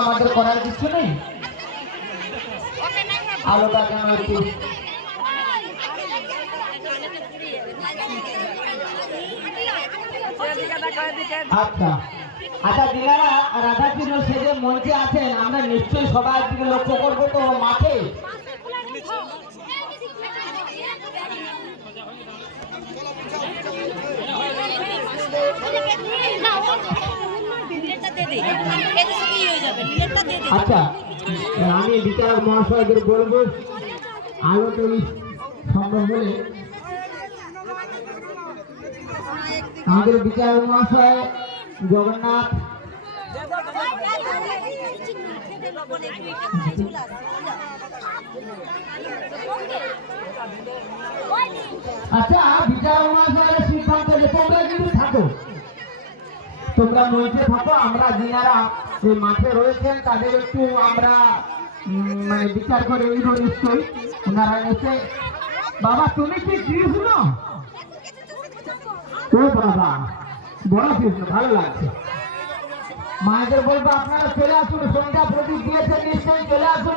আমাদের করার কিছু নেই? আলোটা কেন আচ্ছা। আচ্ছা মঞ্চে আছেন, আমরা নিশ্চয়ই সবাই দিকে লক্ষ্য করব তো মাঠে। আচ্ছা আমি বিচারক মহাশয়দের বলব ওই সম্ভব হলে আমাদের বিচারক মহাশয় জগন্নাথ আচ্ছা বিচারক মহাশয়ের সিদ্ধান্ত থাকো তোমরা মঞ্চে থাকো, আমরা যিনারা এই মাঠে রয়েছেন, তাদের একটু আমরা মানে বিচার করে নিব নিশ্চয়ই। ওনারা এসে, বাবা, তুমি কি কৃষ্ণ ও বাবা, বড় কৃষ্ণ ভালো লাগছে। মায়েদের বলব, আপনারা চলে আসুন, সন্ধ্যা প্রদীপ দিয়েছেন, নিশ্চয়ই চলে আসুন।